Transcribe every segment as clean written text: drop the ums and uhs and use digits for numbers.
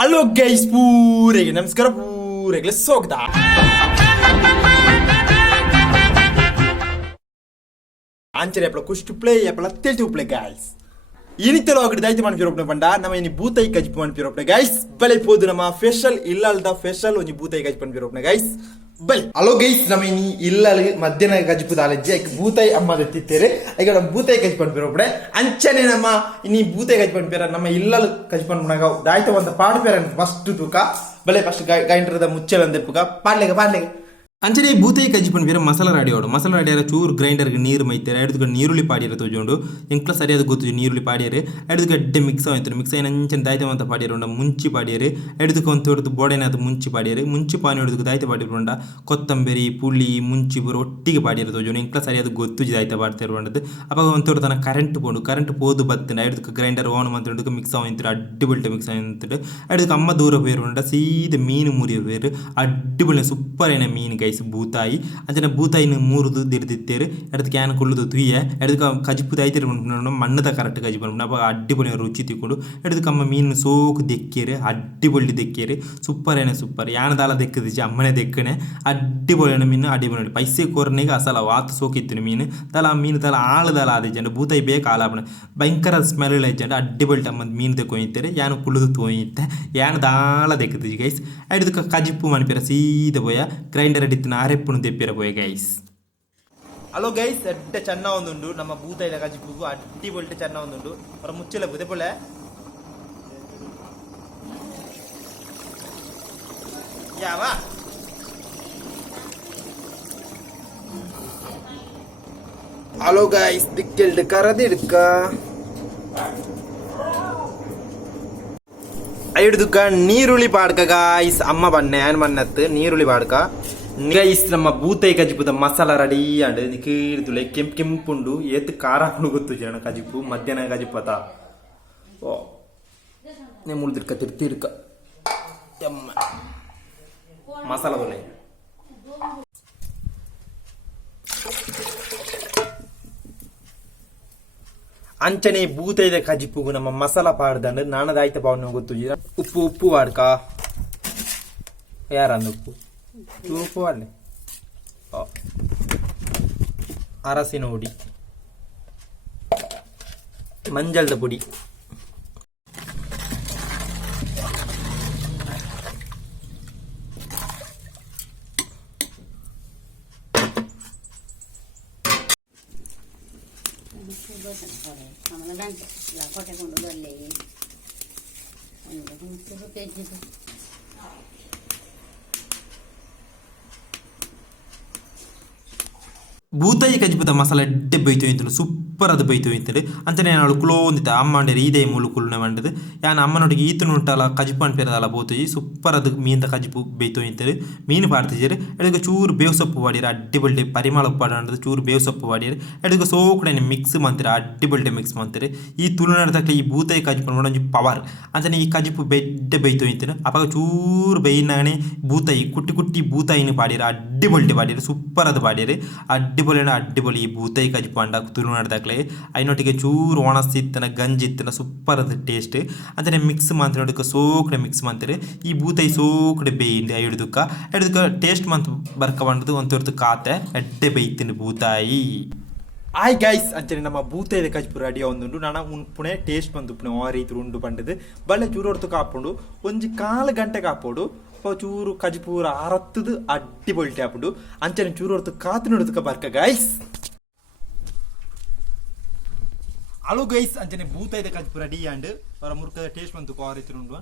Hello guys, pure ನಮಸ್ಕಾರ ಪೂರೆಗೆ ಸ್ವಾಗತ. ಆಂಚರಿ ಅಪ್ಪಳ ಕುಷ್ಟು play ಅಪ್ಪಳ ತೆಲ್ತು play guys. ಇನಿತ್ತಲೋ ಆಗಿದ್ದು ದೈತೆ ಮಾಡ್ಪಿರೋಪ್ನ ಬಂಡ ನಮ್ಮ ಇನಿ ಬೂತೈ ಕಜ್ಜಿ ಮಾಡ್ಪಿರೋಪ್ನ ಗೈಸ್. ಬಲೆ ಪೋದು ನಮ್ಮ ಫೆಷಲ್ ಇಲ್ಲಲ್ದ ಫೆಷಲ್ ಒಂಜಿ ಬೂತೈ ಕಜ್ಜಿ ಮಾಡ್ಪಿರೋಪ್ನ ಗೈಸ್. ಬಲ್ ಹಲೋ ಗೈಸ್, ನಮ್ಮ ಇನಿ ಇಲ್ಲಲ್ ಮಧ್ಯಾಹ್ನ ಕಜ್ಜಿಪುದ ಆಲಜ್ಜಿ ಐಕ್ ಬೂತೈ ಅಮ್ಮ ಎತ್ತಿತ್ತೇರೆ ಈಗ ನಮ್ಮ ಬೂತೈ ಕಜ್ಜಿ ಮಾಡ್ಪಿರೋಪ್ನೆ ಅಂಚನೆ ನಮ್ಮ ಇನಿ ಬೂತೈ ಕಜ್ಜಿ ಮಾಡ್ಪಿರ ನಮ್ಮ ಇಲ್ಲಲ್ ಕಜ್ಜಿ ಮಾಡ್ಬಿಡಾಗ ದಾಯ್ತ ಒಂದು ಪಾಡು ಪೇರ ಫಸ್ಟ್ ತೂಕ ಬಲೆ ಫಸ್ಟ್ ಗೈಂಡ್ರದ ಮುಚ್ಚಲ ಅಂದೆಪ್ಪುಗ ಪಾಡ್ಲೆಗೆ ಅಂಚನೆ ಬೂತೈ ಕಜ್ಜಿ ಪಂಡ್ ಬೇರೆ ಮಸಾಲ ರೆಡಿ ಆಡು ಮಸಾಲ ರೆಡಿ ಚೂರು ಗ್ರೈಂಡರ್ಗೆ ನೀರು ಮೈತಾರೆ ಎಡ್ದು ನೀರುಳ್ಳಿ ಪಾಡಿಯರ ತೋಜೊಂಡು ಎಂಕ್ಲ ಸರಿಯಾದ ಗೊತ್ತು ನೀರುಳ್ಳಿ ಪಾಡಿಯರೆ ಎಡ್ದು ಗಡ್ಡೆ ಮಿಕ್ಸ್ ಆಯ್ತು ಮಿಕ್ಸ್ ಆಯ್ತು ಅಂಚನೆ ದಾಯ್ತವಂತ ಪಾಡಿಯರ ಮುಂಚಿ ಪಾಡಿಯರೆ ಎಡ್ದಕ್ಕೆ ಒಂದು ತೋರ್ದು ಬೋಡೆನ ಅದು ಮುಂಚಿ ಪಾಡಿಯರೆ ಮುಂಚಿ ಪಾನಿ ಹಿಡಿದು ದಾಯ್ತ ಪಾಡಿರೋಂಡ ಕೊತ್ತಂಬರಿ ಪುಳಿ ಮುಂಚಿ ಬರೋ ಒಟ್ಟಿಗೆ ಪಾಡಿಯರ ತೋಜೊಂಡು ಎಂಕ್ಲ ಸರಿಯಾದ ಗೊತ್ತು ದಾಯ್ತ ಪಾಡ್ತಾ ಇರೋಂಡದ್ದು ಅವಾಗ ಒಂದು ತೋರು ತನ ಕರೆಂಟ್ ಪೋದು ಬತ್ತನ ಎಡ್ದಕ್ಕೆ ಗ್ರೈಂಡರ್ ಓನ್ ಮಂತ್ರಿಡ್ದು ಮಿಕ್ಸ್ ಆಯ್ತು ಅಡ್ಡಿಬಲ್ಟೆ ಮಿಕ್ಸ್ ಆಯ್ತು ಎಡ್ದಕ್ಕೆ ಅಮ್ಮ ದೂರ ಬೇರೋಂಡ ಸೀದ ಮೀನು ಮುರಿಯ ಬೇರು ಅಡ್ಡಿಬಳ್ಳೆ ಸೂಪರ್ ಏನ ಮೀನು ಬೂತಾಯಿ ಅಂಚನೆ ಬೂತಾಯಿನ ಮೂರುದು ದಿರ್ದಿತ್ತೇರು ಎಡದಕ್ಕೆ ಕ್ಯಾನ್ ಕುಳ್ಳುದು ತುಯ್ಯ ಎಡದಕ್ಕೆ ಕಜಿಪುದ ಐತಿರ ಮಣ್ಣದ ಕರೆಕ್ಟ್ ಕಜಿ ಬಂದು ಅಪ್ಪ ಅಡ್ಡಿಬೊಳಿ ರುಚಿ ತಿಕ್ಕೊಂಡು ಎಡದಕ್ಕೆ ಅಮ್ಮ ಮೀನು ಸೋಕು ದೆಕ್ಕೇರು ಅಡ್ಡಿಬೊಳ್ಳಿ ದೆಕ್ಕೇರು ಸೂಪರ್ ಏನೇ ಸೂಪರ್ ಯಾನ ದಾಲ ದೆಕ್ಕದಿಚ್ಚಿ ಅಮ್ಮನೆ ದೆಕ್ಕನೆ ಅಡ್ಡಿಬೊಳಿನ ಮೀನು ಅಡ್ಡಿಬೊಳಿ ಪೈಸೆ ಕೋರ್ನಿಗೆ ಅಸಲ ವಾತು ಸೋಕಿತ್ತು ಮೀನು ದಲ ಮೀನು ದಲ ಆಳು ದಲ ಆದಿಜ್ಜಂಡು ಬೂತಾಯಿ ಬೇಕು ಆಲಾಪಣ ಭಯಂಕರ ಸ್ಮೆಲ್ ಇಜ್ಜಂಡು ಅಡ್ಡಿಬೊಳ್ಳಿ ಅಮ್ಮ ಮೀನು ದೆಕ್ಕೊಯ್ತಾರೆ ಯಾನು ಕುಳ್ಳುದು ತೋಯಿತ್ತೆ ಯಾನು ದಾಳ ದೆಕ್ಕದಿಜಿ ಗೈಸ್ ಎಡದಕ್ಕೆ ಕಜಿಪ್ಪು ಮನ್ಪಿರ ಸೀದ ಪೋಯ ಗ್ರೈಂಡರ್ ಅಡಿತ್ತಿನ ಆರೆಪ್ಪುನು ತೆಪ್ಪಿರ ಪೋಯ ಗೈಸ್. ಹಲೋ ಗೈಸ್, ಎಡ್ಡೆ ಚೆನ್ನ ಒಂದುಂಡು ನಮ್ಮ ಬೂತೈದ ಕಜಿಪ್ಪುಗು ಅಡ್ಡಿಬೊಳ್ಳೆ ಚೆನ್ನ ಒಂದುಂಡು ಅವರ ಮುಚ್ಚಲ ಬುದೆ ಪೊಳೆ ಯಾವ ಹಲೋ ಗೈಸ್ ದಿಕ್ಕೆಲ್ಡು ಕರದಿಡ್ಕ ಐಡ್ದುಕ ನೀರುಳ್ಳಿ ಪಾಡ್ಕ ಗಾಯ್ಸ್ ಅಮ್ಮ ಬಣ್ಣೆ ಏನ್ ಮಣ್ಣತ್ತು ನೀರುಳ್ಳಿ ಪಾಡ್ಕ ಗೈಸ್ ನಮ್ಮ ಬೂತೈ ಕಜಿಪುದ ಮಸಾಲ ರೆಡಿ ಅಂಡ್ ಕೀರ್ದುಲೆ ಕೆಂಪುಂಡು ಏತ್ ಖಾರ ಹಾಕೊಂಡು ಗೊತ್ತು ಜನ ಕಜಿಪು ಮಧ್ಯಾಹ್ನ ಕಜಿಪತ ಓ ನೇ ಮುಳ್ದಿರ್ಕ ತಿರ್ತಿರ್ಕ ಮಸಾಲ ದೊಲೆ ಅಂಚನೆ ಬೂತೈದ ಕಜಿಪ್ಪುಗು ನಮ್ಮ ಮಸಾಲ ಪಾಡ್ದಂಡು ನಾನದಾಯ್ತ ಪಾವನ ಗೊತ್ತು ಉಪ್ಪು ವಾಡ್ಕ ಯಾರಂದ ಉಪ್ಪು ವಾಡ್ಲೆ ಅರಸಿನ ಹುಡಿ ಮಂಜಳದ ಪುಡಿ ಬೂತಾಯಿ ಕಜಿಪುದ ಮಸಾಲೆ ಎಡ್ಡೆ ಬೈತು ಇಂತಲು ಸೂಪರ್ ಅದು ಬೈತು ಇಂತಲು ಅಂಚನೆ ನಾನು ಕುಲೋ ಒಂದಿತ್ತ ಅಮ್ಮ ಅಂಡೇರಿ ಇದೇ ಮುಳ್ಳು ಕುಲ್ನೆ ಮಂಡದು ಯಾನು ಅಮ್ಮನೊಟ್ಟಿಗೆ ಈತನು ಉಂಟಲ್ಲ ಕಜಿಪು ಅನ್ಪೇರದಲ್ಲ ಬೋತುಜಿ ಸೂಪರ್ ಅದು ಮೀನ್ದ ಕಜಿಪು ಬೈತು ಇಂತಲು ಮೀನು ಪಾಡ್ತಿದ್ದೀರಿ ಎಡಕ್ಕೆ ಚೂರು ಬೇವು ಸೊಪ್ಪು ಪಾಡಿರ ಅಡ್ಡಿಬಲ್ಡೆ ಪರಿಮಳ ಉಪ್ಪು ಪಾಡೋದು ಚೂರು ಬೇವು ಸೊಪ್ಪು ಪಾಡಿರಿ ಎಡಕ್ಕೆ ಸೋಕಡೆ ಮಿಕ್ಸ್ ಮಾಡ್ತೀರಿ ಅಡ್ಡಿಬಲ್ಡೆ ಮಿಕ್ಸ್ ಮಾಡ್ತೀರಿ ಈ ತುಳುನಾಡದಕ್ಕೆ ಈ ಬೂತಾಯಿ ಕಜಿಪು ಒಂಜಿ ಪವರ್ ಅಂಚನೆ ಈ ಕಜಿಪು ಬೆಡ್ಡೆ ಬೈತು ಇಂತಲು ಅವಾಗ ಚೂರು ಬೈನಾಗಣೆ ಬೂತಾಯಿ ಕುಟ್ಟಿ ಬೂತಾಯಿನ ಪಾಡಿರ ಅಡ್ಡಿಬಲ್ಡೆ ಪಾಡಿರಿ ಸೂಪರ್ ಅದು ಪಾಡಿರಿ ಅಡ್ಡಿಬೊಳಿ ಈ ಬೂತೈ ಕಜಿಪು ಅಂಡ ತುಳುನಾಡದಾಗಲೇ ಐನೊಟ್ಟಿಗೆ ಚೂರು ಒಣಸಿತ್ತನ ಗಂಜಿತ್ತನ ಸೂಪರ್ ಅದು ಟೇಸ್ಟ್ ಅಂದರೆ ಮಿಕ್ಸ್ ಮಾಡ್ತಿರೋದಕ್ಕೆ ಸೋಕಡೆ ಮಿಕ್ಸ್ ಮಾಡ್ತಾರೆ ಈ ಬೂತೈ ಸೋಕಡೆ ಬೇಯಿಂಡೆ ಹಿಡಿದಕ್ಕೆ ಟೇಸ್ಟ್ ಮಂತ್ ಬರ್ಕ ಬಂಡದು ಒಂದು ತೋರ್ತು ಕಾತೆ ಎಡ್ಡೆ ಬೇಯ್ತೀನಿ ಬೂತಾಯಿ ಆಯ್ ಗೈಸ್ ಅಂಚನೆ ನಮ್ಮ ಬೂತೈದ ಕಜಿಪು ರೆಡಿ ಒಂದುಂಡು ನಾನು ಉಂಪುಣೆ ಟೇಸ್ಟ್ ಬಂದು ಉಪ್ಪುಣೆ ಆ ರೀತಿ ಉಂಡು ಬಂಡದು ಬಳ್ಳೆ ಚೂರು ಹೊರ್ತು ಕಾಪುಂಡು ಒಂಜಿ 4 ಗಂಟೆ ಕಾಪೋಡು ಚೂರು ಕಜಿಪೂರ ಆರತ್ತದು ಅಡ್ಡಿಬೊಳ್ಟೆ ಆಪುಂಡು ಅಂಚನೆ ಚೂರು ಹೊರ್ತು ಕಾತು ನೋಡೋದಕ್ಕೆ ಬರ್ಕ ಗೈಸ್. ಹಲೋ ಗೈಸ್ ಅಂಚನೆ ಬೂತೈದ ಕಜಿಪು ರೆಡಿ ಆಂಡ್ ಅವರ ಮುರ್ಕದ ಟೇಸ್ಟ್ ಬಂತು ಆ ರೀತಿ ಉಂಡು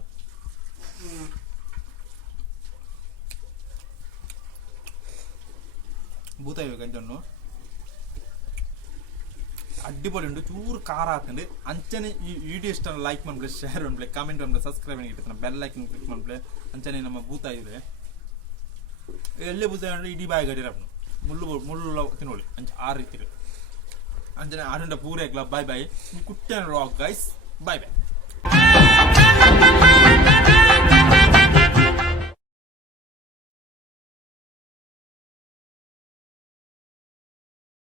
ಬೂತಾಯಿ ಗಂಟನ್ನು ಅಡ್ಡಿಪೊಳಿ ಉಂಟು ಚೂರು ಖಾರ ಹಾಕೊಂಡು ಅಂಚನೆ ಈ ವಿಡಿಯೋ ಇಷ್ಟ ಲೈಕ್ ಮಾಡ್ಬಿಡಿ ಶೇರ್ ಮಾಡ್ಬಿಡಿ ಕಾಮೆಂಟ್ ಮಾಡ್ಬಿಡಿ ಸಬ್ಸ್ಕ್ರೈಬ್ ಆಗಿರ್ತಾನೆ ಬೆಲ್ ಐಕನ್ ಕ್ಲಿಕ್ ಮಾಡ್ಬಿಡಿ ಅಂಚನೆ ನಮ್ಮ ಬೂತಾಯಿ ಇದೆ ಎಲ್ಲೇ ಬೂತಾಯಿ ಅಂದ್ರೆ ಇಡೀ ಬಾಯಿ ಗಡಿರ ಮುಳ್ಳು ತಿನ್ನೋಳಿ ಅಂಚೆ ಆ ರೀತಿ ಅಂಚನೆ ಆಡಂಡ ಪೂರೈಕ್ಲ ಬಾಯ್ ಬಾಯ್ ಕುಟ್ಟೆ ಗೈಸ್ ಬಾಯ್ ಬಾಯ್.